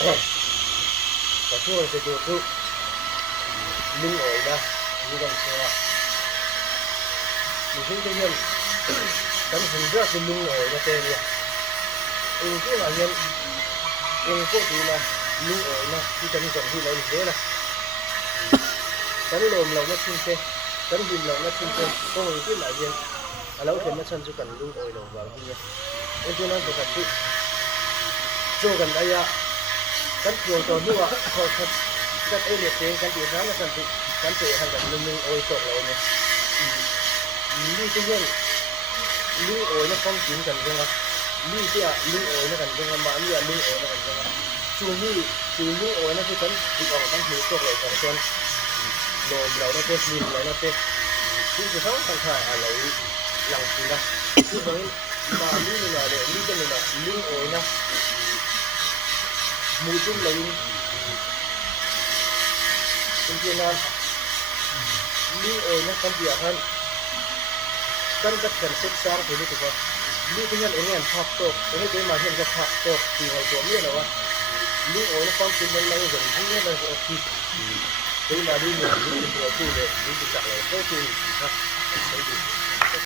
ก็ช่วยจะดูทุกลุงโอยนะนี่ก็เชื่อมีสิ่งที่เห็นกันเห็นเรื่องเป็นลุงโอยนะเตเนี่ยเองที่ว่าเห็นเองพวกนี้นะลุงโอยนะที่จะมีส่วนที่เราเห็นนะกันลมเราไม่ทิ้งเตกันบินเราไม่ทิ้งเตก็เองที่หลายเห็นเราเห็นมาชันสุกันลุงโอยเราบางทีเนี่ยเองที่นั่นก็คือโจกันได้ยะกันเกี่ยวตัวที่ว่าเขากันเอเลียเองกันตีน้ำกันติกันเตะให้กับลุงโอยตกเราเนี่ยนี่ที่เห็นลุงโอยนะต้องกินกันใช่ไหมนี่ที่ลุงโอยนะกันใช่ไหมมานี่ลุงโอยนะกันใช่ไหมช่วงนี้ช่วงลุงโอยนะที่กันติดออกตั้งมือตกเลยของคนโดนเราได้เทสมินเลยนะเทสที่จะต้องตั้งค่าอะไรหลังทีนะที่ตรงนี้มานี่นี่มาเลยนี่จะนี่มาลุงโอยนะมูจุ่มเลยจริงๆนะลุงโอยนะกันเดียวกันกันจัดการศึกษาที่นี่ถูกป่ะนี่ที่นั่นเองเนี่ยภาพตกเองที่มาเห็นกับภาพตกที่เราตัวนี้นะวะลุงโอยนะความจริงมันไม่เหมือนที่นี่เลยโอเคที่มาดูเนี่ยนี่ตัวผู้เลยนี่จักเลยก็คือครับ